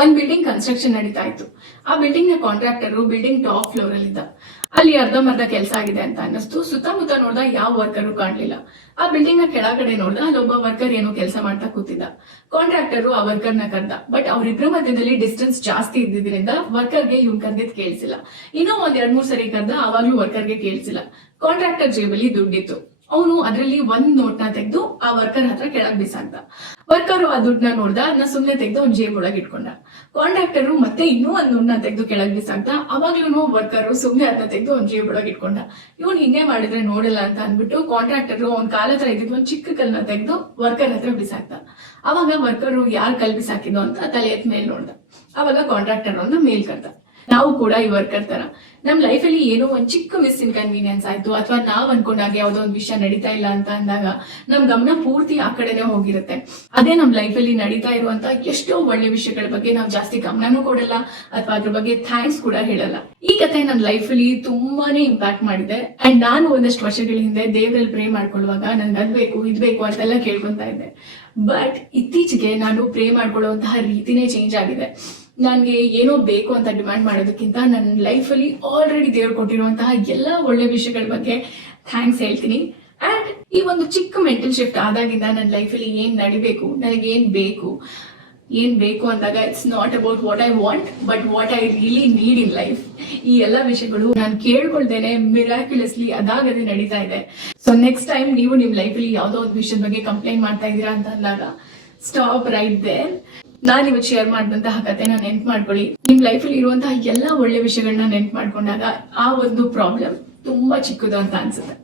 ಒಂದ್ building construction ನಡೀತಾ ಇತ್ತು. ಆ ಬಿಲ್ಡಿಂಗ್ ನ ಕಾಂಟ್ರಾಕ್ಟರ್ ಬಿಲ್ಡಿಂಗ್ ಟಾಪ್ ಫ್ಲೋರ್ ಅಲ್ಲಿ ಇದ್ದ. ಅಲ್ಲಿ ಅರ್ಧಂಬರ್ಧ ಕೆಲಸ ಆಗಿದೆ ಅಂತ ಅನ್ನಿಸ್ತು. ಸುತ್ತಮುತ್ತ ನೋಡ್ದ, ಯಾವ ವರ್ಕರು ಕಾಣ್ಲಿಲ್ಲ. ಆ ಬಿಲ್ಡಿಂಗ್ ನ ಕೆಳಗಡೆ ನೋಡ್ದ, ಅಲ್ಲೊಬ್ಬ ವರ್ಕರ್ ಏನೋ ಕೆಲಸ ಮಾಡ್ತಾ ಕೂತಿದ್ದ. ಕಾಂಟ್ರಾಕ್ಟರ್ ಆ ವರ್ಕರ್ ನ ಕರ್ದ. ಬಟ್ ಅವ್ರಿಬ್ರ ಮಧ್ಯದಲ್ಲಿ ಡಿಸ್ಟೆನ್ಸ್ ಜಾಸ್ತಿ ಇದ್ದಿದ್ರಿಂದ ವರ್ಕರ್ಗೆ ಇವ್ನ್ ಕರ್ದಿದ್ ಕೇಳಿಸಿಲ್ಲ. ಇನ್ನೂ ಒಂದ್ 2-3 ಸರಿ ಕರ್ದ, ಆವಾಗ್ಲೂ ವರ್ಕರ್ಗೆ ಕೇಳಿಸಿಲ್ಲ. ಕಾಂಟ್ರಾಕ್ಟರ್ ಜೇಬಲ್ಲಿ ದುಡ್ಡಿತ್ತು. ಅವನು ಅದರಲ್ಲಿ ಒಂದ್ ನೋಟ್ ನ ತೆಗೆದು ಆ ವರ್ಕರ್ ಹತ್ರ ಕೆಳಗ್ ಬಿಸಾಕ್ದ. ವರ್ಕರ್ ಆ ದುಡ್ಡನ್ನ ನೋಡ್ದ, ಅದನ್ನ ಸುಮ್ನೆ ತೆಗೆದು ಅವ್ನ ಜೇಬ್ ಒಳಗೆ ಇಟ್ಕೊಂಡ. ಕಾಂಟ್ರಾಕ್ಟರ್ ಮತ್ತೆ ಇನ್ನೂ ಒಂದ್ ನೋಟ್ನ ತೆಗೆದು ಕೆಳಗ್ ಬಿಸಾಕ್ದ. ಅವಾಗ್ಲೂ ವರ್ಕರ್ ಸುಮ್ನೆ ಅದನ್ನ ತೆಗೆದು ಅವ್ನ ಜೇಬ್ ಒಳಗೆ ಇಟ್ಕೊಂಡ. ಇವ್ನು ಹಿಂಗೆ ಮಾಡಿದ್ರೆ ನೋಡಲ್ಲ ಅಂತ ಅನ್ಬಿಟ್ಟು ಕಾಂಟ್ರಾಕ್ಟರ್ ಅವ್ನ ಕಾಲ ಹತ್ರ ಇದ್ದಿದ್ ಒಂದ್ ಚಿಕ್ಕ ಕಲ್ನ ತೆಗೆದು ವರ್ಕರ್ ಹತ್ರ ಬಿಸಾಕ್ದ. ಅವಾಗ ವರ್ಕರ್ ಯಾರ್ ಕಲ್ ಬಿಸಾಕಿದೋ ಅಂತ ತಲೆ ಎತ್ ಮೇಲ್ ನೋಡ್ದ. ಅವಾಗ ಕಾಂಟ್ರಾಕ್ಟರ್ ಅವ್ನ ಮೇಲ್ ಕರ್ದ. ನಾವು ಕೂಡ ಈ ವರ್ಕರ್ ತರ ನಮ್ ಲೈಫ್ ಅಲ್ಲಿ ಏನೋ ಒಂದ್ ಚಿಕ್ಕ ಮಿಸ್ ಇನ್ಕನ್ವೀನಿಯನ್ಸ್ ಆಯ್ತು, ಅಥವಾ ನಾವ್ ಅನ್ಕೊಂಡಾಗ ಯಾವ್ದೋ ಒಂದ್ ವಿಷಯ ನಡೀತಾ ಇಲ್ಲ ಅಂತ ಅಂದಾಗ ನಮ್ ಗಮನ ಪೂರ್ತಿ ಆ ಕಡೆನೆ ಹೋಗಿರುತ್ತೆ. ಅದೇ ನಮ್ ಲೈಫ್ ಅಲ್ಲಿ ನಡೀತಾ ಇರುವಂತ ಎಷ್ಟೋ ಒಳ್ಳೆ ವಿಷಯಗಳ ಬಗ್ಗೆ ನಾವ್ ಜಾಸ್ತಿ ಗಮನನೂ ಕೊಡಲ್ಲ, ಅಥವಾ ಅದ್ರ ಬಗ್ಗೆ ಥ್ಯಾಂಕ್ಸ್ ಕೂಡ ಹೇಳಲ್ಲ. ಈ ಕಥೆ ನನ್ನ ಲೈಫ್ ಅಲ್ಲಿ ತುಂಬಾನೇ ಇಂಪ್ಯಾಕ್ಟ್ ಮಾಡಿದೆ. ಅಂಡ್ ನಾನು ಒಂದಷ್ಟು ವರ್ಷಗಳ ಹಿಂದೆ ದೇವರಲ್ಲಿ ಪ್ರೇ ಮಾಡ್ಕೊಳ್ಳುವಾಗ ನನ್ಗೆ ಅದ್ಬೇಕು ಇದ್ಬೇಕು ಅಂತೆಲ್ಲ ಕೇಳ್ಕೊಂತ ಇದ್ದೆ. ಬಟ್ ಇತ್ತೀಚೆಗೆ ನಾನು ಪ್ರೇ ಮಾಡ್ಕೊಳ್ಳುವಂತಹ ರೀತಿನೇ ಚೇಂಜ್ ಆಗಿದೆ. ನನ್ಗೆ ಏನೋ ಬೇಕು ಅಂತ ಡಿಮ್ಯಾಂಡ್ ಮಾಡೋದಕ್ಕಿಂತ ನನ್ನ ಲೈಫಲ್ಲಿ ಆಲ್ರೆಡಿ ದೇವ್ರು ಕೊಟ್ಟಿರುವಂತಹ ಎಲ್ಲ ಒಳ್ಳೆ ವಿಷಯಗಳ ಬಗ್ಗೆ ಥ್ಯಾಂಕ್ಸ್ ಹೇಳ್ತೀನಿ. ಅಂಡ್ ಈ ಒಂದು ಚಿಕ್ಕ ಮೆಂಟಲ್ ಶಿಫ್ಟ್ ಆದಾಗಿಂದ ನನ್ನ ಲೈಫಲ್ಲಿ ಏನ್ ನಡಿಬೇಕು, ನನಗೆ ಏನ್ ಬೇಕು ಅಂದಾಗ it's not about what I want but what I really need in life. ಈ ಎಲ್ಲ ವಿಷಯಗಳು ನಾನು ಕೇಳ್ಕೊಳ್ದೇನೆ ಮಿರಾಕ್ಯುಲಸ್ಲಿ ಅದಾಗದೆ ನಡೀತಾ ಇದೆ. ಸೊ ನೆಕ್ಸ್ಟ್ ಟೈಮ್ ನೀವು ನಿಮ್ ಲೈಫಲ್ಲಿ ಯಾವ್ದೋ ಒಂದು ವಿಷಯದ ಬಗ್ಗೆ ಕಂಪ್ಲೇಂಟ್ ಮಾಡ್ತಾ ಇದ್ದೀರಾ ಅಂತ ಅಂದಾಗ ಸ್ಟಾಪ್ ರೈಟ್ ದೇರ್. ನಾನು ಇವತ್ತು ಶೇರ್ ಮಾಡಿದಂತಹ ಕಥೆನ ನೆನ್ಪು ಮಾಡ್ಕೊಳ್ಳಿ. ನಿಮ್ ಲೈಫಲ್ಲಿ ಇರುವಂತಹ ಎಲ್ಲ ಒಳ್ಳೆ ವಿಷಯಗಳನ್ನ ನೆನ್ಪು ಮಾಡ್ಕೊಂಡಾಗ ಆ ಒಂದು ಪ್ರಾಬ್ಲಮ್ ತುಂಬಾ ಚಿಕ್ಕದು ಅಂತ ಅನ್ಸುತ್ತೆ.